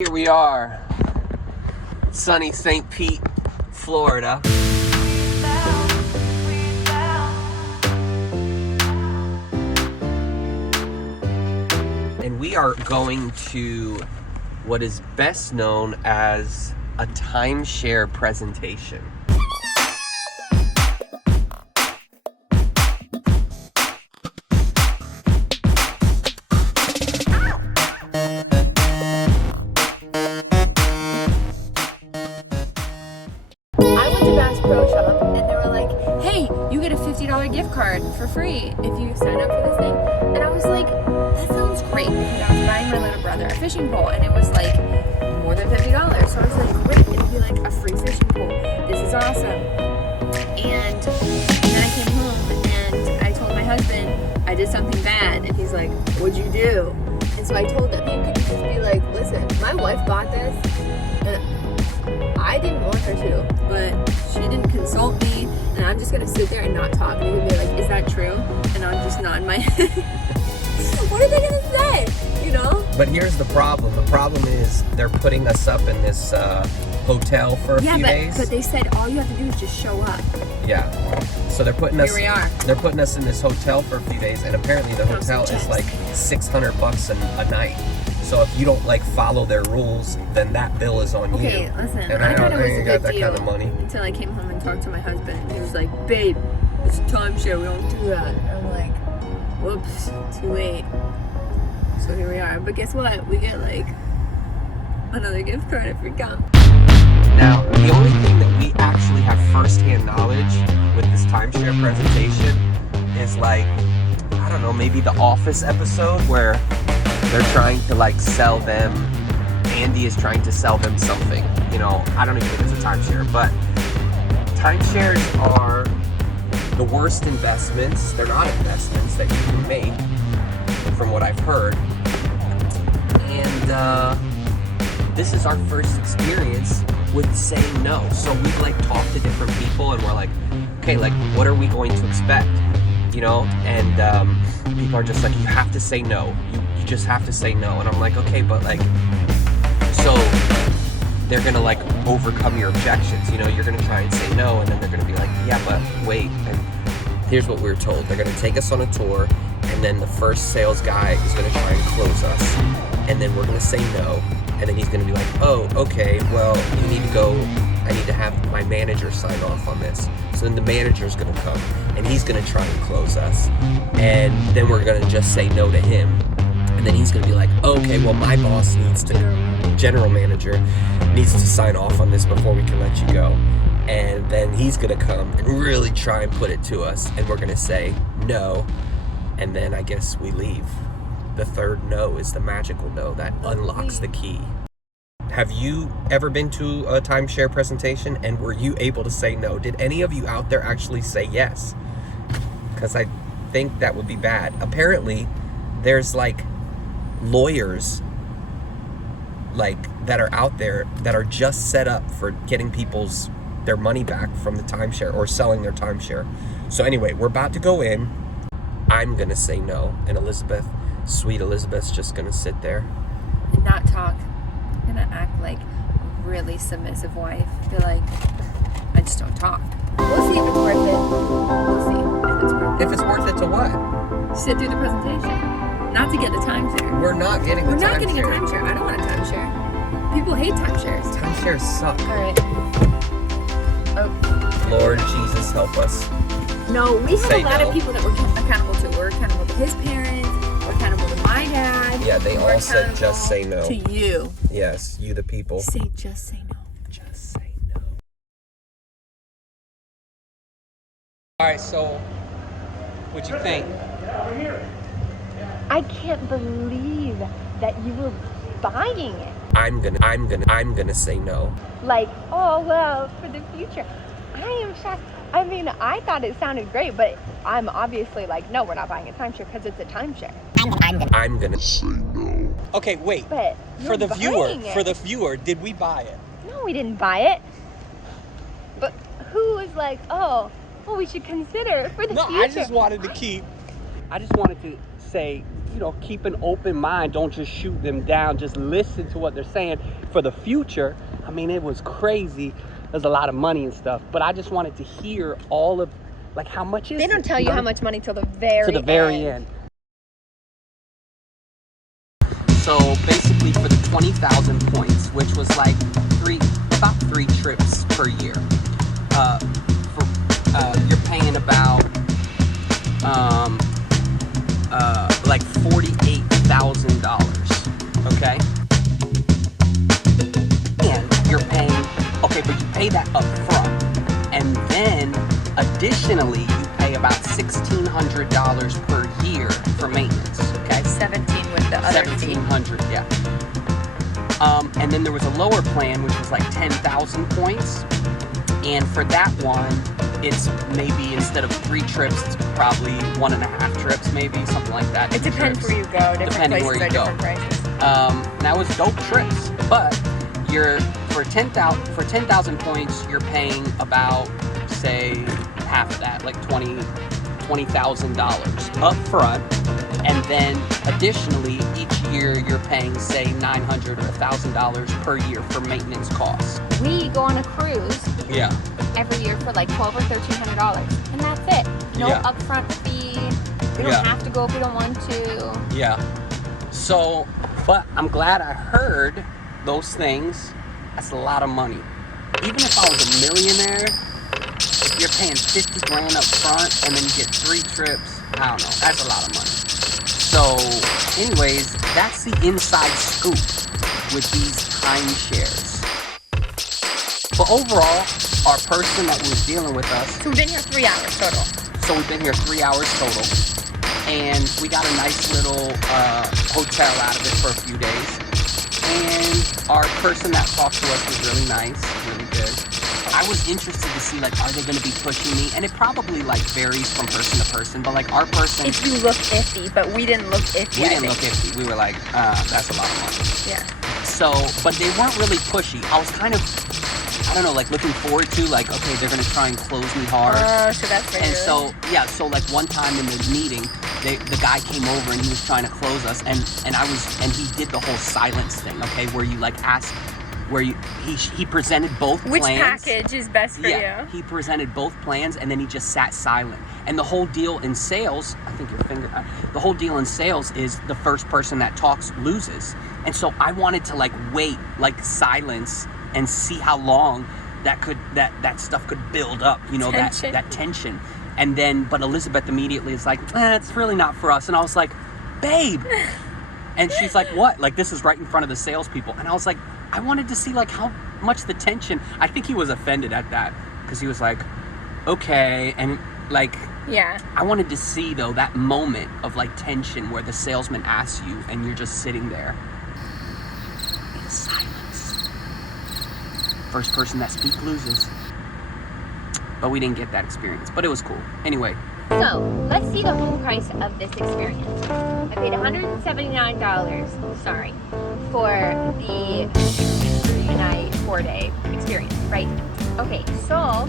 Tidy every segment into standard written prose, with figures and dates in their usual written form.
Here we are, sunny St. Pete, Florida. And we are going to what is best known as a timeshare presentation. $50 gift card for free if you sign up for this thing. And I was like, that sounds great. And I was buying my little brother a fishing pole, and it was like more than $50. So I was like, great, it'll be like a free fishing pole. This is awesome. And then I came home and I told my husband I did something bad, and he's like, what'd you do? And so I told him, hey, could you just be like, listen, my wife bought this, and I didn't want her to, but she didn't consult me, and I'm just gonna sit there and not talk, and they're gonna be like, is that true? And I'm just nodding my head. What are they gonna say? You know? But here's the problem. The problem is they're putting us up in this hotel for a few days. But they said all you have to do is just show up. Yeah. So they're putting us. Here we are. They're putting us in this hotel for a few days, and apparently the hotel is like $600 a night. So if you don't like follow their rules, then that bill is on you. Okay, listen. And I thought it was a got good that deal kind of money until I came home and talked to my husband. He was like, "Babe, it's a timeshare. We don't do that." And I'm like, "Whoops, too late." So here we are. But guess what? We get like another gift card if we come. Now, the only thing that we actually have first-hand knowledge with this timeshare presentation is like, I don't know, maybe the Office episode where they're trying to like sell them, Andy is trying to sell them something, you know, I don't even think it's a timeshare, but timeshares are the worst investments. They're not investments that you can make, from what I've heard. And this is our first experience with saying no. So we like talk to different people and we're like, okay, like what are we going to expect? You know, and people are just like, you have to say no. You just have to say no. And I'm like, okay, but like, so they're gonna like overcome your objections. You know, you're gonna try and say no, and then they're gonna be like, yeah, but wait. And here's what we were told: they're gonna take us on a tour, and then the first sales guy is gonna try and close us, and then we're gonna say no, and then he's gonna be like, oh, okay, well, you need to go. I need to have my manager sign off on this. So then the manager's gonna come and he's gonna try and close us. And then we're gonna just say no to him. And then he's gonna be like, okay, well my boss needs to, general manager needs to sign off on this before we can let you go. And then he's gonna come and really try and put it to us. And we're gonna say no. And then I guess we leave. The third no is the magical no that unlocks the key. Have you ever been to a timeshare presentation and were you able to say no? Did any of you out there actually say yes? Because I think that would be bad. Apparently, there's like lawyers like that are out there that are just set up for getting their money back from the timeshare or selling their timeshare. So anyway, we're about to go in. I'm gonna say no, and Elizabeth, sweet Elizabeth's just gonna sit there and not talk. Gonna act like a really submissive wife. Be like, I just don't talk. We'll see if it's worth it. We'll see if it's worth it. If it's worth it to what? Sit through the presentation. Not to get the timeshare. We're not getting the timeshare. We're not getting a timeshare. I don't want a timeshare. People hate timeshares. Timeshares suck. Alright. Oh. Lord Jesus, help us. No, we have Say a lot no. of people that we're accountable to. We're accountable to his parents. We're accountable to my dad. Yeah, they all said just say no. To you. Yes, you the people. Say just say no. Just say no. Alright, so what'd you think? I can't believe that you were buying it. I'm gonna say no. Like, oh well, for the future. I am shocked. I mean, I thought it sounded great, but I'm obviously like, no, we're not buying a timeshare because it's a timeshare. I'm gonna say no. Okay, wait. But For the viewer, did we buy it? No, we didn't buy it. But who was like, oh, well, we should consider it for the future. I just wanted to say you know, keep an open mind. Don't just shoot them down. Just listen to what they're saying for the future. I mean, it was crazy. There's a lot of money and stuff, but I just wanted to hear all of, like, how much is it? They don't tell you how much money till the very end. So basically, for the 20,000 points, which was like about three trips per year, you're paying about like $48,000. Okay, and you're paying. Okay, but you pay that up front, and then additionally, you pay about $1,600 per year for maintenance. Okay, 17 with the other fee. 1,700, yeah. And then there was a lower plan, which was like 10,000 points. And for that one, it's maybe instead of 3 trips, it's probably 1.5 trips, maybe something like that. It depends where you go. Different places are different prices. That was dope trips, but you're for 10,000 points, you're paying about, say, half of that, like $20,000 up front. And then additionally, each year you're paying, say, $900 or $1,000 per year for maintenance costs. We go on a cruise Yeah. every year for like $1,200 or $1,300, and that's it. No upfront fee. We don't have to go if we don't want to. Yeah. So, but I'm glad I heard those things. That's a lot of money. Even if I was a millionaire, if you're paying 50 grand up front and then you get 3 trips, I don't know. That's a lot of money. So, anyways, that's the inside scoop with these timeshares. But overall, our person that was dealing with us. So we've been here 3 hours total. So we've been here 3 hours total. And we got a nice little hotel out of it for a few days. And our person that talked to us was really nice, really good. I was interested to see, like, are they going to be pushing me? And it probably, like, varies from person to person. But, like, our person... If you look iffy, but we didn't look iffy. We didn't look iffy. We were like, that's a lot of money. Yeah. So, but they weren't really pushy. I was kind of, I don't know, like, looking forward to, like, okay, they're going to try and close me hard. Oh, so that's very And so, yeah, so, like, one time in the meeting, the guy came over and he was trying to close us. And he did the whole silence thing, okay, where you, like, ask... where he presented both plans. Which package is best for you? He presented both plans and then he just sat silent. And the whole deal in sales, the whole deal in sales is the first person that talks loses. And so I wanted to, like, wait, like, silence and see how long that stuff could build up, you know, tension. that tension. And then, but Elizabeth immediately is like, it's really not for us. And I was like, babe. And she's like, what? Like, this is right in front of the salespeople. And I was like, I wanted to see, like, how much the tension. I think he was offended at that because he was like, okay. And, like, yeah. I wanted to see, though, that moment of, like, tension where the salesman asks you and you're just sitting there in silence. First person that speaks loses. But we didn't get that experience. But it was cool. Anyway. So, let's see the whole price of this experience. I paid $179, for the 3-night, 4-day experience, right? Okay, so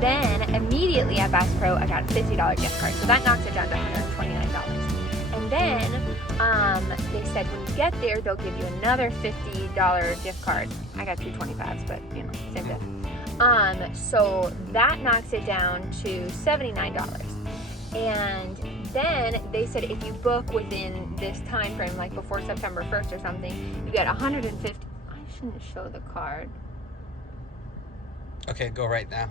then immediately at Bass Pro, I got a $50 gift card. So that knocks it down to $129. And then they said when you get there, they'll give you another $50 gift card. I got 2 25s, but, you know, same thing. So that knocks it down to $79. And then they said if you book within this time frame, like before September 1st or something, you get $150. I shouldn't show the card. Okay, go right now.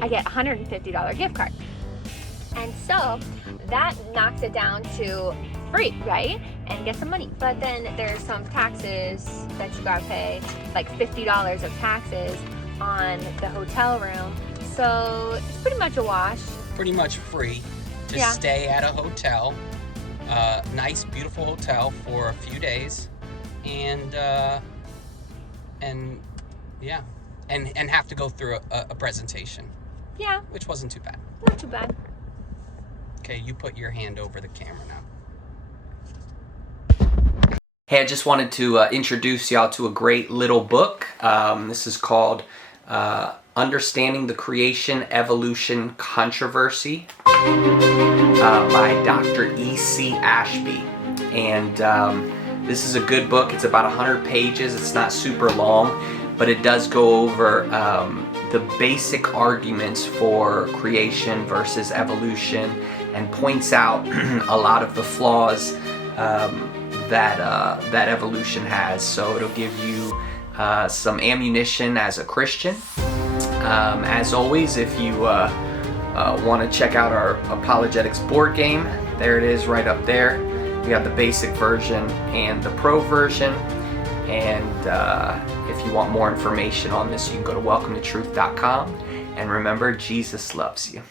I get $150 gift card. And so that knocks it down to free, right? And get some money. But then there's some taxes that you gotta pay, like $50 of taxes on the hotel room. So it's pretty much a wash. Pretty much free to stay at a hotel. Nice, beautiful hotel for a few days. And have to go through a presentation. Yeah. Which wasn't too bad. Not too bad. Okay, you put your hand over the camera now. Hey, I just wanted to introduce y'all to a great little book. This is called Understanding the Creation Evolution Controversy by Dr. E.C. Ashby. And this is a good book. It's about 100 pages. It's not super long, but it does go over the basic arguments for creation versus evolution, and points out a lot of the flaws that evolution has. So it'll give you some ammunition as a Christian. As always, if you want to check out our Apologetics board game, there it is right up there. We have the basic version and the pro version. And if you want more information on this, you can go to welcometotruth.com. And remember, Jesus loves you.